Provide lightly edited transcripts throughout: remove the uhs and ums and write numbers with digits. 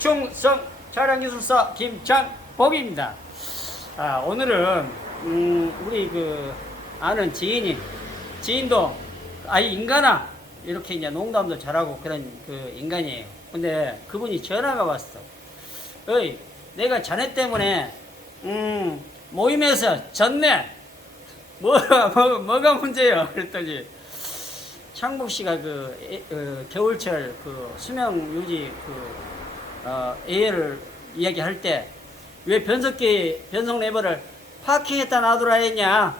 충성 차량기술사 김창복입니다. 오늘은 우리 아는 지인도 인간아 이렇게 이제 농담도 잘하고 그런 인간이에요. 근데 그분이 전화가 왔어. 어이, 내가 자네 때문에 모임에서 졌네. 뭐가 문제예요? 그랬더니 창복 씨가 겨울철 수명 유지 AL을 이야기할 때 왜 변속 레버를 파킹했다 놔두라 했냐?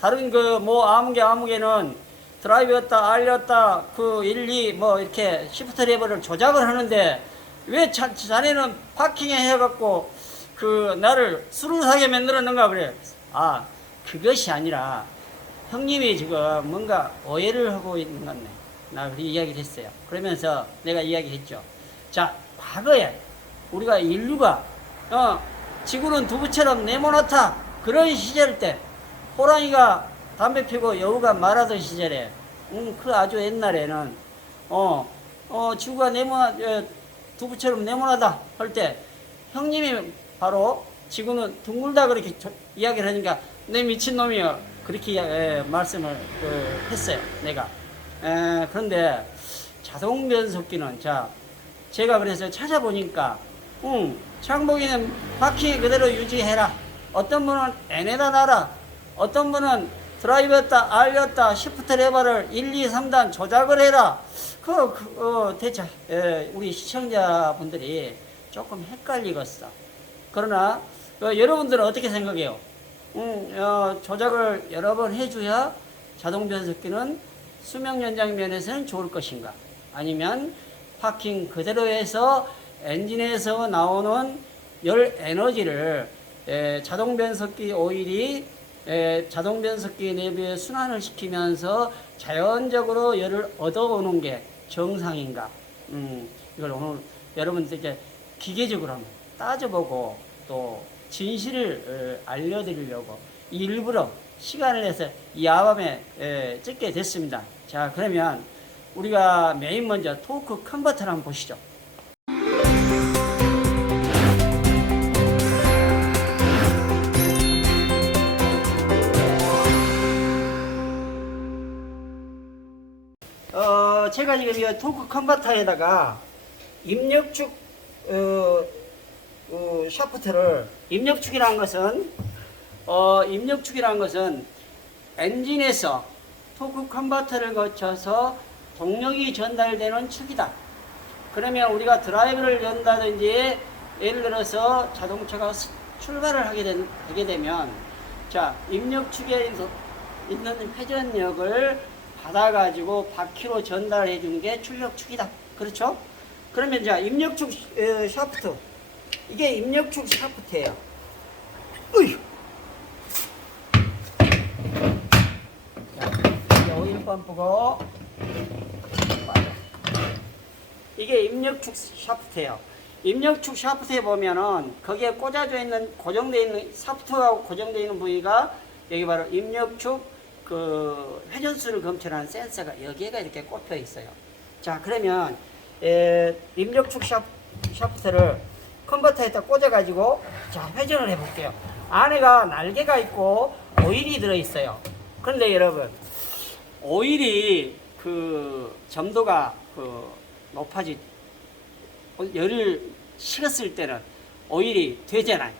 다른 아무개는 드라이브였다 R였다 1, 2 이렇게 시프트 레버를 조작을 하는데 왜 자네는 파킹에 해갖고 나를 수루사게 만들었는가 그래. 그것이 아니라 형님이 지금 뭔가 오해를 하고 있는 것 같네. 나 그렇게 이야기를 했어요. 그러면서 내가 이야기했죠. 자, 과거에 우리가 인류가 지구는 두부처럼 네모나다 그런 시절 때 호랑이가 담배 피고 여우가 말하던 시절에 그 아주 옛날에는 지구가 두부처럼 네모나다 할 때 형님이 바로 지구는 둥글다 그렇게 이야기를 하니까 내 미친놈이여 그렇게 말씀을 했어요. 내가. 그런데 자동 변속기는 제가 그래서 찾아보니까 창복이는 파킹 그대로 유지해라. 어떤 분은 N에다 놔라. 어떤 분은 드라이브였다 R였다 시프트 레버를 1, 2, 3단 조작을 해라. 대체 우리 시청자분들이 조금 헷갈리겠어. 그러나 여러분들은 어떻게 생각해요? 조작을 여러 번 해줘야 자동 변속기는 수명 연장 면에서는 좋을 것인가? 아니면 파킹 그대로 해서 엔진에서 나오는 열 에너지를 자동 변속기 오일이 자동 변속기 내부에 순환을 시키면서 자연적으로 열을 얻어오는 게 정상인가? 이걸 오늘 여러분들 이제 기계적으로 한번 따져보고 또 진실을 알려드리려고 일부러 시간을 내서 이 야밤에 찍게 됐습니다. 자, 그러면 우리가 메인 먼저 토크 컨버터를 한번 보시죠. 제가 지금 이 토크 컨버터에다가 입력축 샤프트를 입력축이라는 것은 엔진에서 토크 컨버터를 거쳐서 동력이 전달되는 축이다. 그러면 우리가 드라이브를 연다든지 예를 들어서 자동차가 출발을 하게 되면 입력축에 있는 회전력을 받아가지고 바퀴로 전달해 주는 게 출력축이다. 그렇죠? 그러면 입력축 샤프트 이게 입력축 샤프트예요. 으이. 이게 오일 펌프고 이게 입력축 샤프트예요. 입력축 샤프트에 보면은 거기에 꽂아져 있는 고정되어 있는 샤프트하고 고정되어 있는 부위가 여기 바로 입력축 회전수를 검출하는 센서가 여기에가 이렇게 꼽혀 있어요. 자, 그러면 입력축 샤프트를 컨버터에다 꽂아가지고 회전을 해볼게요. 안에가 날개가 있고 오일이 들어있어요. 그런데 여러분 오일이 점도가 열을 식었을 때는 오일이 되잖아요.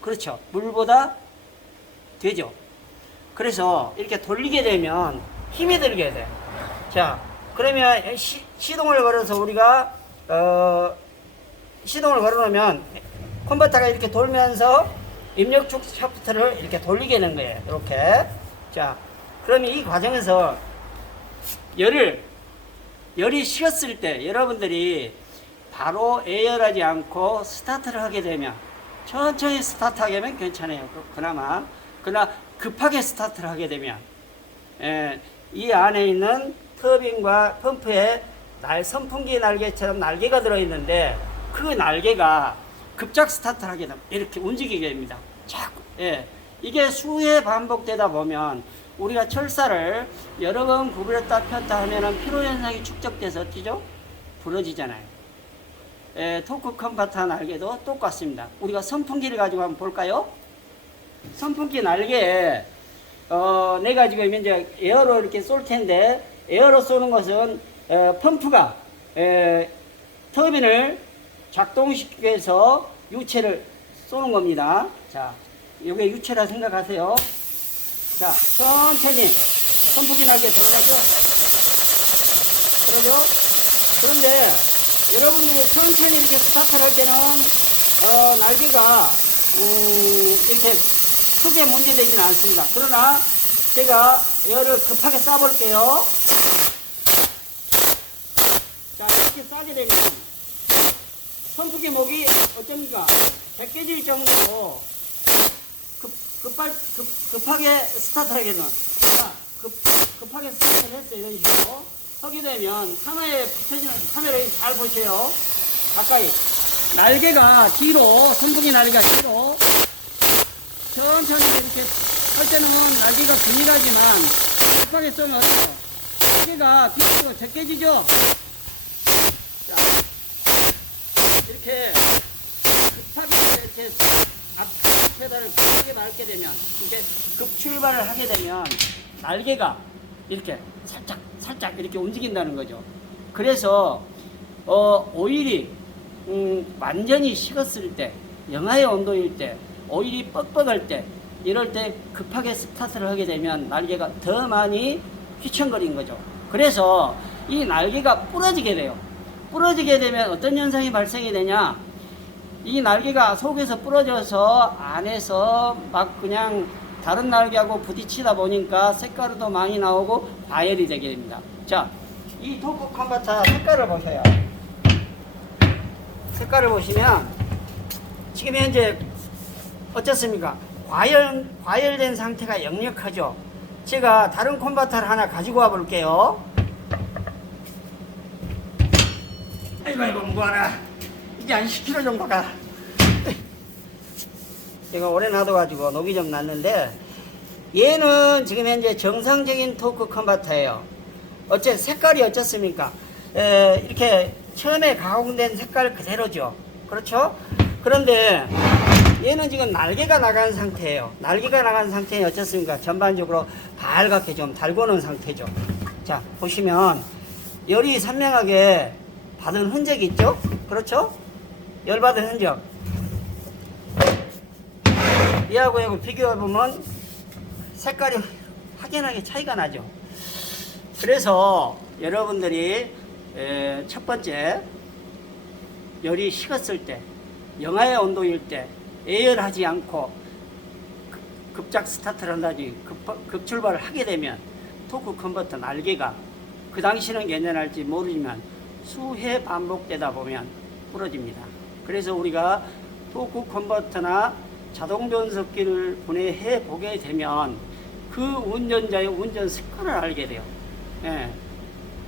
그렇죠? 물보다 되죠. 그래서 이렇게 돌리게 되면 힘이 들게 돼. 자, 그러면 시동을 걸어서 우리가 시동을 걸어놓으면 컨버터가 이렇게 돌면서 입력축 샤프트를 이렇게 돌리게 되는 거예요. 이렇게. 자, 그러면 이 과정에서 열이 식었을 때 여러분들이 바로 에어하지 않고 스타트를 하게 되면 천천히 스타트하게 되면 괜찮아요. 그나마. 그러나 급하게 스타트를 하게 되면 이 안에 있는 터빈과 펌프에 선풍기 날개처럼 날개가 들어있는데 그 날개가 급작 스타트를 하게 되면 이렇게 움직이게 됩니다. 자꾸. 이게 수회 반복되다 보면 우리가 철사를 여러 번 구부렸다 폈다 하면은 피로현상이 축적돼서 어떻게죠? 부러지잖아요. 토크 컨버터 날개도 똑같습니다. 우리가 선풍기를 가지고 한번 볼까요? 선풍기 날개에 내가 지금 이제 에어로 이렇게 쏠 텐데, 에어로 쏘는 것은 펌프가 터빈을 작동시키기 위해서 유체를 쏘는 겁니다. 자, 이게 유체라 생각하세요. 자, 천천히 선풍기 날개 돌아가죠. 그러죠? 그런데 여러분들이 천천히 이렇게 스타트를 할 때는 날개가 이렇게 크게 문제되지는 않습니다. 그러나 제가 에어를 급하게 쏴볼게요. 자, 이렇게 쏴게 되면 선풍기 목이 어쩝니까? 벗겨질 정도로 급하게 스타트를 하게 되면, 자, 급하게 스타트를 했어요. 이런 식으로 하게 되면 카메라에 붙여지는, 카메라에 잘 보세요. 가까이 날개가 뒤로, 선풍기 날개가 뒤로 천천히 이렇게 할 때는 날개가 균일하지만 급하게 쏘면 어때요? 날개가 뒤로 제껴지죠? 자, 이렇게 급하게 이렇게 앞 페달을 급하게 밟게 되면, 이렇게 급출발을 하게 되면 날개가 이렇게 살짝 이렇게 움직인다는 거죠. 그래서 오일이 완전히 식었을 때, 영하의 온도일 때, 오일이 뻑뻑할 때, 이럴 때 급하게 스타트를 하게 되면 날개가 더 많이 휘청거린 거죠. 그래서 이 날개가 부러지게 돼요. 부러지게 되면 어떤 현상이 발생이 되냐, 이 날개가 속에서 부러져서 안에서 막 그냥 다른 날개하고 부딪히다 보니까 색깔도 많이 나오고 과열이 되게 됩니다. 자, 이 토크 컨버터 색깔을 보세요. 색깔을 보시면 지금 현재 어떻습니까? 과열된 상태가 역력하죠. 제가 다른 컨버터를 하나 가지고 와 볼게요. 아이고 뭐하나, 이제 한 10kg 정도가 제가 오래 놔둬가지고 녹이 좀 났는데, 얘는 지금 현재 정상적인 토크 컨버터예요. 색깔이 어떻습니까? 이렇게 처음에 가공된 색깔 그대로죠. 그렇죠? 그런데 얘는 지금 날개가 나간 상태예요. 날개가 나간 상태는 어떻습니까? 전반적으로 밝게 좀 달궈놓은 상태죠. 자, 보시면 열이 선명하게 받은 흔적이 있죠? 그렇죠? 열 받은 흔적. 얘하고 비교해보면 색깔이 확연하게 차이가 나죠. 그래서 여러분들이 첫 번째, 열이 식었을 때, 영하의 온도일 때 예열하지 않고 급작 스타트를 한다든지 급출발을 하게 되면 토크 컨버터 날개가, 그 당시는 괜찮을지 모르지만 수회 반복되다 보면 부러집니다. 그래서 우리가 토크 컨버터나 자동 변속기를 분해해 보게 되면 그 운전자의 운전 습관을 알게 돼요. 예,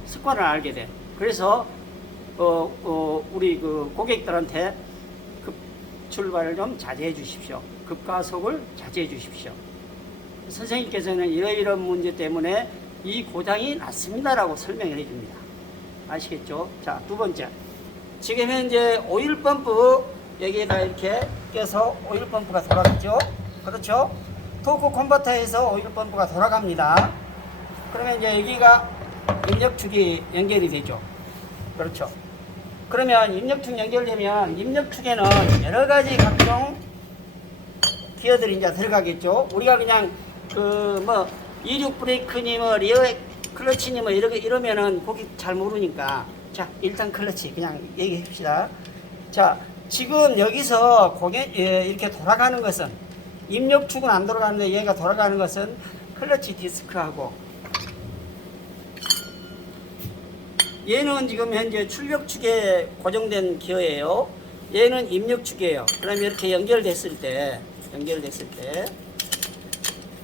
습관을 알게 돼. 그래서 우리 그 고객들한테 급 출발을 좀 자제해 주십시오. 급가속을 자제해 주십시오. 선생님께서는 이러이런 문제 때문에 이 고장이 났습니다라고 설명을 해줍니다. 아시겠죠? 자, 두 번째, 지금 현재 오일 펌프 여기에다 이렇게 껴서 오일 펌프가 돌아가죠. 그렇죠? 토크 컨버터에서 오일 펌프가 돌아갑니다. 그러면 이제 여기가 입력축이 연결이 되죠. 그렇죠? 그러면 입력축 연결되면 입력축에는 여러 가지 각종 기어들이 이제 들어가겠죠. 우리가 그냥 이륙 브레이크니 리어 클러치니 이러면은 보기 잘 모르니까, 자, 일단 클러치 그냥 얘기해 봅시다. 자, 지금 여기서 이렇게 돌아가는 것은, 입력축은 안 돌아가는데 얘가 돌아가는 것은 클러치 디스크하고, 얘는 지금 현재 출력축에 고정된 기어예요. 얘는 입력축이에요. 그러면 이렇게 연결됐을 때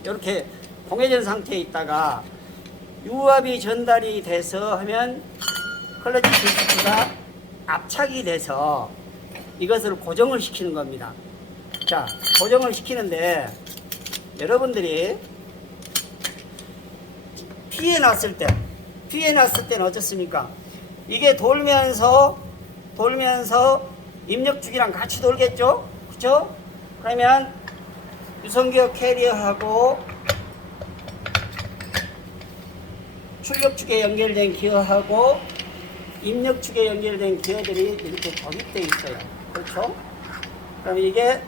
이렇게 봉해진 상태에 있다가 유압이 전달이 돼서 하면 클러치 디스크가 압착이 돼서 이것을 고정을 시키는 겁니다. 자, 고정을 시키는데 여러분들이 피해 났을 때는 어떻습니까? 이게 돌면서 돌면서 입력축이랑 같이 돌겠죠? 그죠? 그러면 유성기어 캐리어하고 출력축에 연결된 기어하고 입력축에 연결된 기어들이 이렇게 조립되어 있어요. 그렇죠? 그럼 이게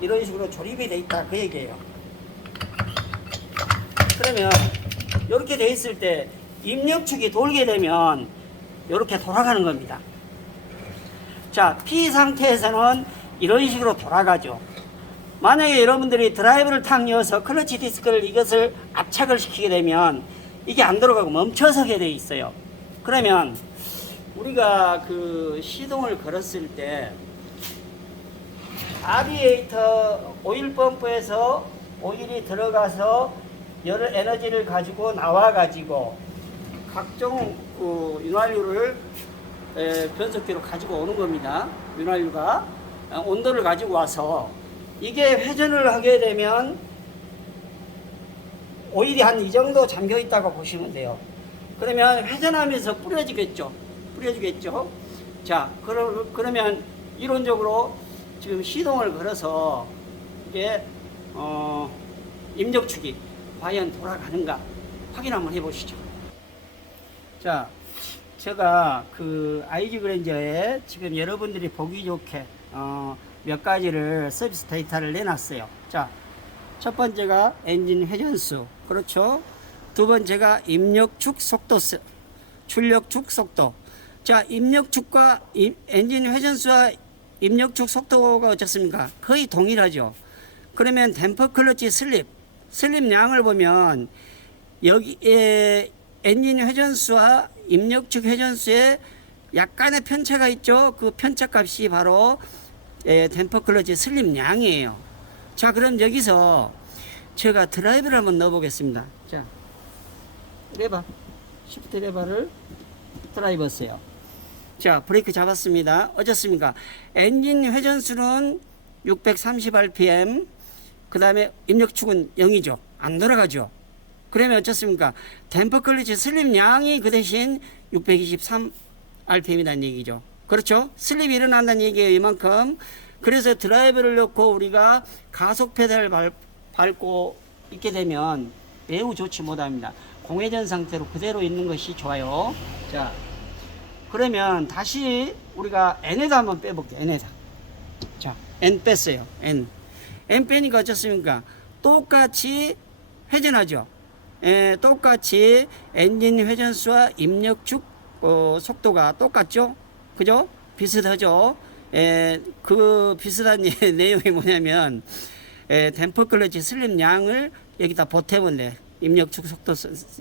이런 식으로 조립이 되어 있다 그 얘기예요. 그러면 이렇게 되어 있을 때 입력축이 돌게 되면 이렇게 돌아가는 겁니다. 자, P 상태에서는 이런 식으로 돌아가죠. 만약에 여러분들이 드라이브를 탁 넣어서 클러치 디스크를 이것을 압착을 시키게 되면 이게 안 돌아가고 멈춰서게 돼 있어요. 그러면 우리가 그 시동을 걸었을 때 라디에이터 오일 펌프에서 오일이 들어가서 열 에너지를 가지고 나와 가지고 각종 그 윤활유를 변속기로 가지고 오는 겁니다. 윤활유가 온도를 가지고 와서 이게 회전을 하게 되면 오일이 한 이 정도 잠겨 있다고 보시면 돼요. 그러면 회전하면서 뿌려지겠죠. 자, 그러면 이론적으로 지금 시동을 걸어서 이게 입력축이 과연 돌아가는가 확인 한번 해보시죠. 자, 제가 그 IG 그랜저에 지금 여러분들이 보기 좋게 몇 가지를 서비스 데이터를 내놨어요. 자, 첫 번째가 엔진 회전수, 그렇죠? 두 번째가 입력축 속도, 출력축 속도. 자, 입력축과 엔진 회전수와 입력축 속도가 어떻습니까? 거의 동일하죠. 그러면 댐퍼 클러치 슬립 양을 보면 여기에 엔진 회전수와 입력축 회전수에 약간의 편차가 있죠. 그 편차 값이 바로 댐퍼 클러치 슬립 양이에요. 자, 그럼 여기서 제가 드라이브를 한번 넣어 보겠습니다. 자, 레버, 시프트 레버를 드라이버였어요. 자, 브레이크 잡았습니다. 어떻습니까? 엔진 회전수는 630rpm, 그 다음에 입력축은 0이죠. 안 돌아가죠. 그러면 어떻습니까? 댐퍼 클러치 슬립 양이 그 대신 623rpm이라는 얘기죠. 그렇죠? 슬립이 일어난다는 얘기예요. 이만큼. 그래서 드라이브를 넣고 우리가 가속 페달을 밟고 있게 되면 매우 좋지 못합니다. 공회전 상태로 그대로 있는 것이 좋아요. 자, 그러면 다시 우리가 N에다 한번 빼볼게요. N에다. 자, N 뺐어요. N 빼니까 어떻습니까? 똑같이 회전하죠. 똑같이 엔진 회전수와 입력축 속도가 똑같죠. 그죠? 비슷하죠. 그 비슷한 내용이 뭐냐면 댐퍼 클러치 슬립 양을 여기다 보태면 돼. 입력축 속도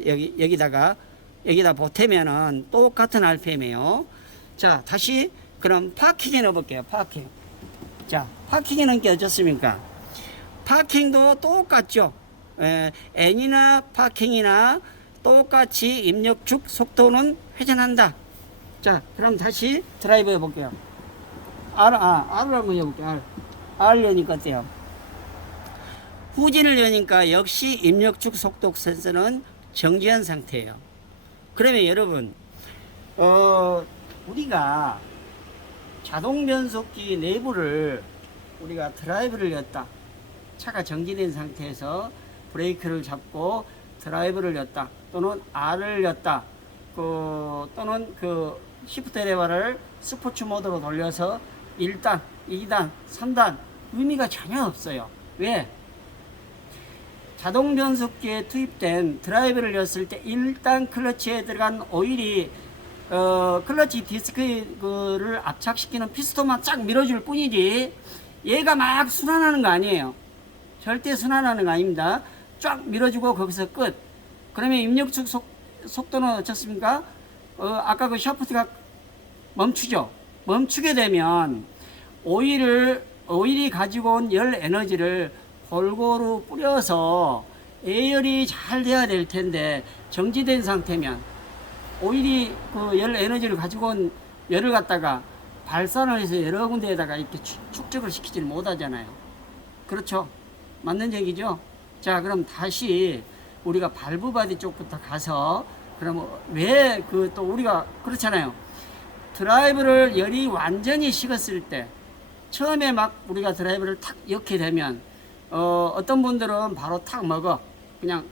여기다 보태면은 똑같은 RPM이에요. 자, 다시 그럼 파킹에 넣어볼게요. 파킹. 자, 파킹에 넣은 게 어떻습니까? 파킹도 똑같죠. N이나 파킹이나 똑같이 입력축 속도는 회전한다. 자, 그럼 다시 드라이브 해볼게요. R을 한번 해볼게요. R 여니까 어때요? 후진을 여니까 역시 입력축 속도 센서는 정지한 상태예요. 그러면 여러분, 우리가 자동 변속기 내부를 우리가 드라이브를 였다. 차가 정지된 상태에서 브레이크를 잡고 드라이브를 였다. 또는 R을 였다. 또는 그 시프트 레버를 스포츠 모드로 돌려서 1단, 2단, 3단 의미가 전혀 없어요. 왜? 자동 변속기에 투입된 드라이브를 였을 때 1단 클러치에 들어간 오일이 클러치 디스크를 압착시키는 피스톤만 쫙 밀어줄 뿐이지 얘가 막 순환하는 거 아니에요. 절대 순환하는 거 아닙니다. 쫙 밀어주고 거기서 끝. 그러면 입력축 속도는 어떻습니까? 아까 그 샤프트가 멈추죠. 멈추게 되면 오일이 가지고 온 열 에너지를 골고루 뿌려서 예열이 잘 돼야 될 텐데 정지된 상태면 오일이 그 열 에너지를 가지고 온 열을 갖다가 발산을 해서 여러 군데에다가 이렇게 축적을 시키지를 못하잖아요. 그렇죠? 맞는 얘기죠? 자, 그럼 다시 우리가 발브 바디 쪽부터 가서 그럼 왜 또 우리가 그렇잖아요. 드라이브를 열이 완전히 식었을 때, 처음에 막 우리가 드라이브를 탁 넣게 되면 어떤 분들은 바로 탁 먹어. 그냥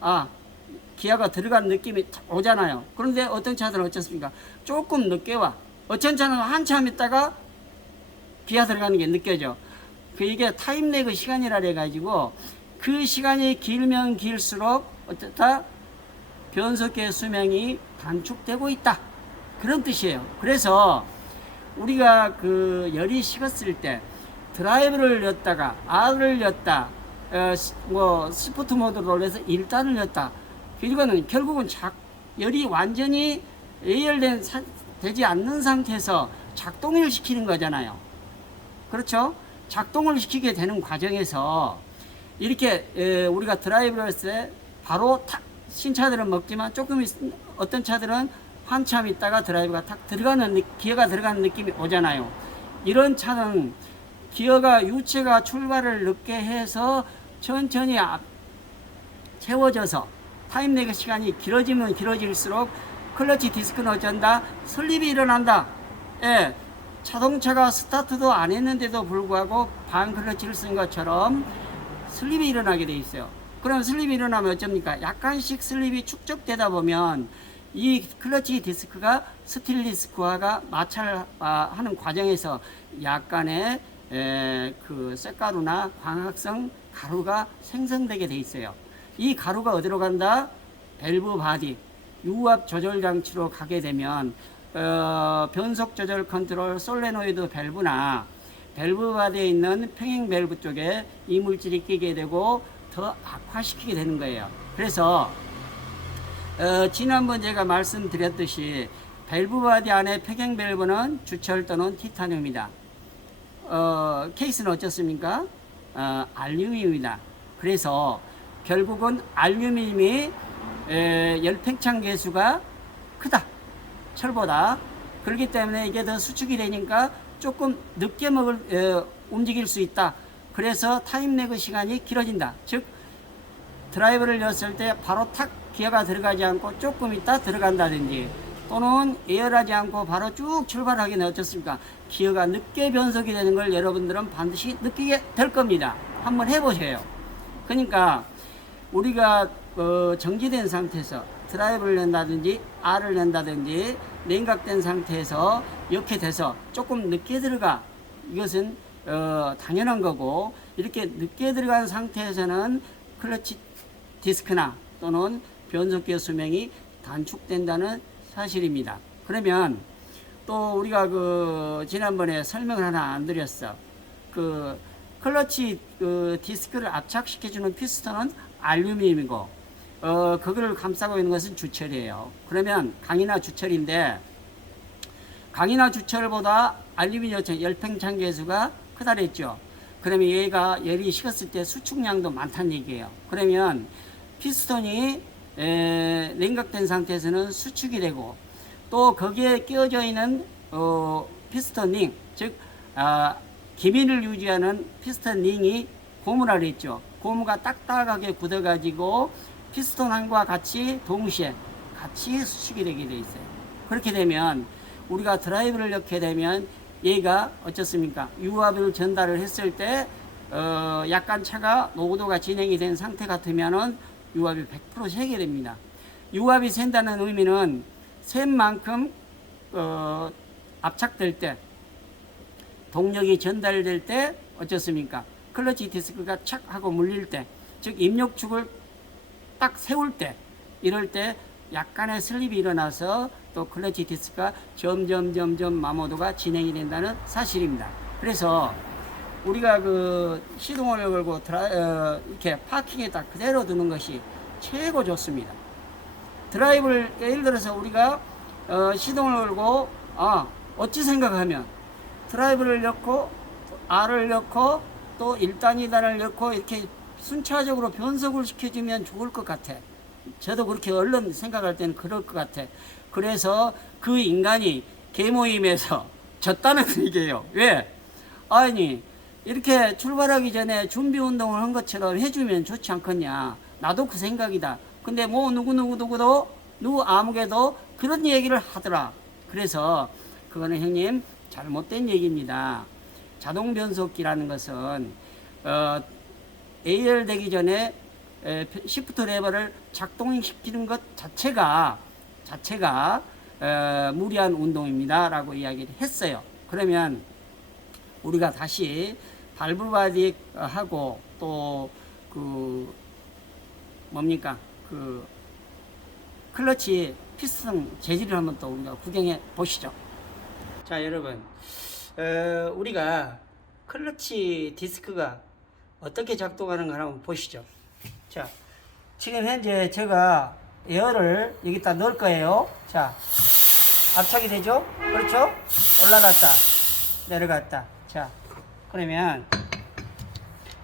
기아가 들어간 느낌이 탁 오잖아요. 그런데 어떤 차들은 어떻습니까? 조금 늦게 와. 어떤 차는 한참 있다가 기아 들어가는 게 느껴져. 이게 타임 레그 시간이라 해가지고 그 시간이 길면 길수록 어떻다? 변속기의 수명이 단축되고 있다. 그런 뜻이에요. 그래서 우리가 그 열이 식었을 때 드라이브를 넣었다가 R을 넣었다, 스포트 모드로 올려서 1단을 넣었다. 이거는 결국은 열이 완전히 되지 않는 상태에서 작동을 시키는 거잖아요. 그렇죠? 작동을 시키게 되는 과정에서 이렇게 우리가 드라이브를 했을 때 바로 탁 신차들은 먹지만 조금 어떤 차들은 한참 있다가 드라이브가 탁 기어가 들어가는 느낌이 오잖아요. 이런 차는 기어가 유체가 출발을 늦게 해서 천천히 채워져서 타임 레그 시간이 길어지면 길어질수록 클러치 디스크는 어쩐다? 슬립이 일어난다. 예, 자동차가 스타트도 안 했는데도 불구하고 반 클러치를 쓴 것처럼 슬립이 일어나게 돼 있어요. 그럼 슬립이 일어나면 어쩝니까? 약간씩 슬립이 축적되다 보면 이 클러치 디스크가 스틸 디스크와가 마찰하는 과정에서 약간의 그 쇳가루나 광학성 가루가 생성되게 돼 있어요. 이 가루가 어디로 간다? 밸브 바디, 유압 조절 장치로 가게 되면 변속 조절 컨트롤 솔레노이드 밸브나 밸브 바디에 있는 평행 밸브 쪽에 이물질이 끼게 되고 더 악화시키게 되는 거예요. 그래서 지난번 제가 말씀드렸듯이 밸브 바디 안에 평행 밸브는 주철 또는 티타늄입니다. 케이스는 어떻습니까? 알루미늄입니다. 그래서 결국은 알루미늄이 열팽창 계수가 크다. 철보다. 그렇기 때문에 이게 더 수축이 되니까 조금 늦게 움직일 수 있다. 그래서 타임 레그 시간이 길어진다. 즉 드라이브를 넣었을 때 바로 탁 기어가 들어가지 않고 조금 있다 들어간다든지, 또는 예열하지 않고 바로 쭉 출발하기는 어떻습니까? 기어가 늦게 변속이 되는 걸 여러분들은 반드시 느끼게 될 겁니다. 한번 해보세요. 그러니까 우리가 정지된 상태에서 드라이브를 낸다든지 R을 낸다든지 냉각된 상태에서 이렇게 돼서 조금 늦게 들어가, 이것은 당연한 거고, 이렇게 늦게 들어간 상태에서는 클러치 디스크나 또는 변속기의 수명이 단축된다는 사실입니다. 그러면 또 우리가 지난번에 설명을 하나 안 드렸어. 클러치 디스크를 압착시켜주는 피스톤은 알루미늄이고, 그걸 감싸고 있는 것은 주철이에요. 그러면 강이나 주철인데, 강이나 주철보다 알루미늄 열팽창 계수가 크다 그랬죠. 그러면 얘가 열이 식었을 때 수축량도 많다는 얘기예요. 그러면 피스톤이 냉각된 상태에서는 수축이 되고, 또 거기에 끼워져 있는 피스톤 링, 즉 기민을 유지하는 피스톤 링이 고무라 그랬죠. 고무가 딱딱하게 굳어가지고 피스톤과 같이 동시에 같이 수축이 되게 돼 있어요. 그렇게 되면 우리가 드라이브를 넣게 되면 얘가 어떻습니까? 유압을 전달을 했을 때 약간 차가 노고도가 진행이 된 상태 같으면은 유압이 100% 세게 됩니다. 유압이 샌다는 의미는 센 만큼 압착될 때, 동력이 전달될 때 어떻습니까? 클러치 디스크가 착 하고 물릴 때, 즉 입력축을 딱 세울 때, 이럴 때 약간의 슬립이 일어나서 또 클러치 디스크가 점점 마모도가 진행이 된다는 사실입니다. 그래서 우리가 시동을 걸고 이렇게 파킹에다 그대로 두는 것이 최고 좋습니다. 드라이브를 예를 들어서 우리가 시동을 걸고 어찌 생각하면 드라이브를 넣고 R을 넣고 또 1단 2단을 넣고 이렇게 순차적으로 변속을 시켜주면 좋을 것 같아. 저도 그렇게 얼른 생각할 때는 그럴 것 같아. 그래서 그 인간이 개모임에서 졌다는 얘기예요. 왜? 아니 이렇게 출발하기 전에 준비 운동을 한 것처럼 해주면 좋지 않겠냐. 나도 그 생각이다. 근데 누구도 누구 아무개도 그런 얘기를 하더라. 그래서 그거는 형님 잘못된 얘기입니다. 자동 변속기라는 것은 예열되기 전에 시프트 레버를 작동시키는 것 자체가 무리한 운동입니다 라고 이야기를 했어요. 그러면 우리가 다시 발브 바디 하고 또 그 뭡니까 그 클러치 피스톤 재질을 한번 또 우리가 구경해 보시죠. 자, 여러분, 우리가 클러치 디스크가 어떻게 작동하는가 한번 보시죠. 자, 지금 현재 제가 에어를 여기다 넣을 거예요. 자, 압착이 되죠? 그렇죠? 올라갔다, 내려갔다. 자, 그러면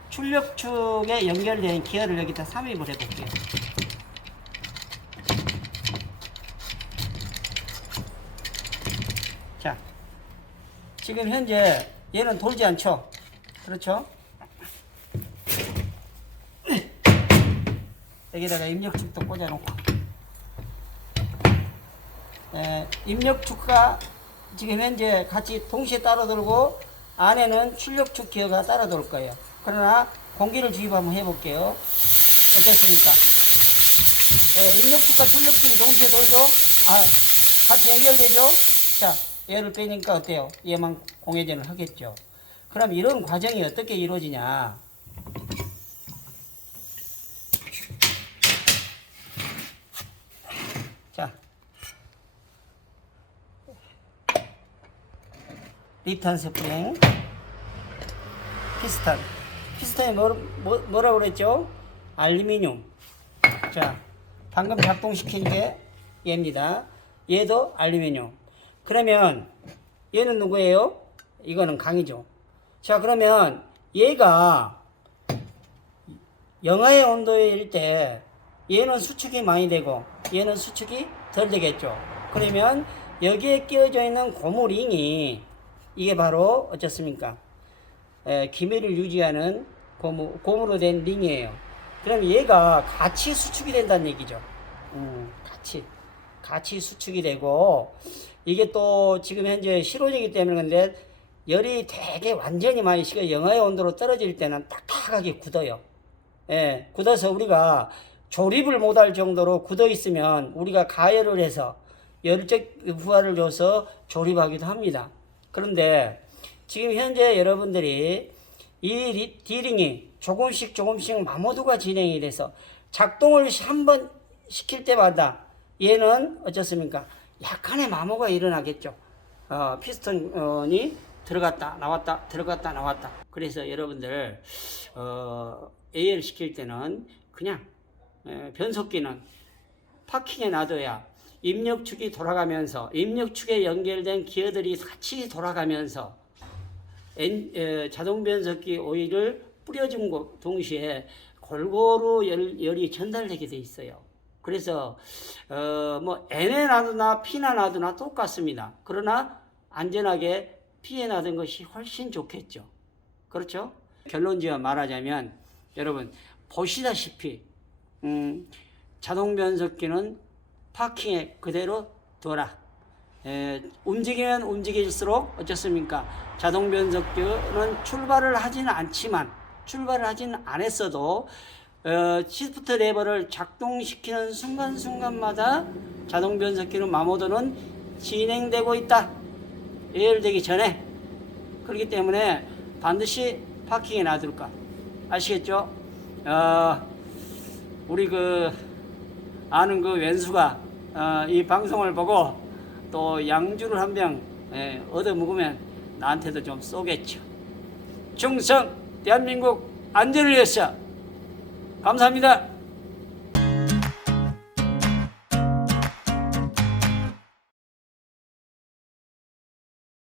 출력축에 연결된 기어를 여기다 삽입을 해볼게요. 자, 지금 현재 얘는 돌지 않죠? 그렇죠? 여기다가 입력축도 꽂아놓고, 입력축과 지금 현재 같이 동시에 따라 돌고 안에는 출력축 기어가 따라 돌 거예요. 그러나 공기를 주입 한번 해볼게요. 어떻습니까? 입력축과 출력축이 동시에 돌죠? 같이 연결되죠? 자, 얘를 빼니까 어때요? 얘만 공회전을 하겠죠. 그럼 이런 과정이 어떻게 이루어지냐? 자, 리턴 스프링, 피스톤이 뭐라고 그랬죠? 알루미늄. 자, 방금 작동시킨 게 얘입니다. 얘도 알루미늄. 그러면 얘는 누구예요? 이거는 강이죠. 자, 그러면 얘가 영하의 온도일 때 얘는 수축이 많이 되고 얘는 수축이 덜 되겠죠. 그러면 여기에 끼워져 있는 고무링이 이게 바로 어쩌습니까? 기밀을 유지하는 고무로 된 링이에요. 그럼 얘가 같이 수축이 된다는 얘기죠. 같이 수축이 되고, 이게 또 지금 현재 실온이기 때문에 근데 열이 되게 완전히 많이 식어 영하의 온도로 떨어질 때는 딱딱하게 굳어요. 굳어서 우리가 조립을 못할 정도로 굳어 있으면 우리가 가열을 해서 열적 부하를 줘서 조립하기도 합니다. 그런데 지금 현재 여러분들이 이 디링이 조금씩 마모드가 진행이 돼서 작동을 한번 시킬 때마다 얘는 어쩌습니까? 약간의 마모가 일어나겠죠. 피스톤이 들어갔다 나왔다 들어갔다 나왔다. 그래서 여러분들 AL 시킬 때는 그냥 변속기는 파킹에 놔둬야 입력축이 돌아가면서 입력축에 연결된 기어들이 같이 돌아가면서 자동 변속기 오일을 뿌려준 동시에 골고루 열이 전달되게 돼 있어요. 그래서 뭐 N에 놔두나 P나 놔두나 똑같습니다. 그러나 안전하게 P에 놔둔 것이 훨씬 좋겠죠. 그렇죠? 결론지어 말하자면 여러분 보시다시피 자동 변속기는 파킹에 그대로 둬라. 움직이면 움직일수록 어쩌습니까? 자동 변속기는 출발을 하지는 않았어도 시프트 레버를 작동시키는 순간순간마다 자동 변속기는 마모드는 진행되고 있다. 예열되기 전에. 그렇기 때문에 반드시 파킹에 놔둘까. 아시겠죠? 우리 아는 왼수가 이 방송을 보고 또 양주를 한 병 얻어 먹으면 나한테도 좀 쏘겠죠. 충성 대한민국 안전을 위해서 감사합니다.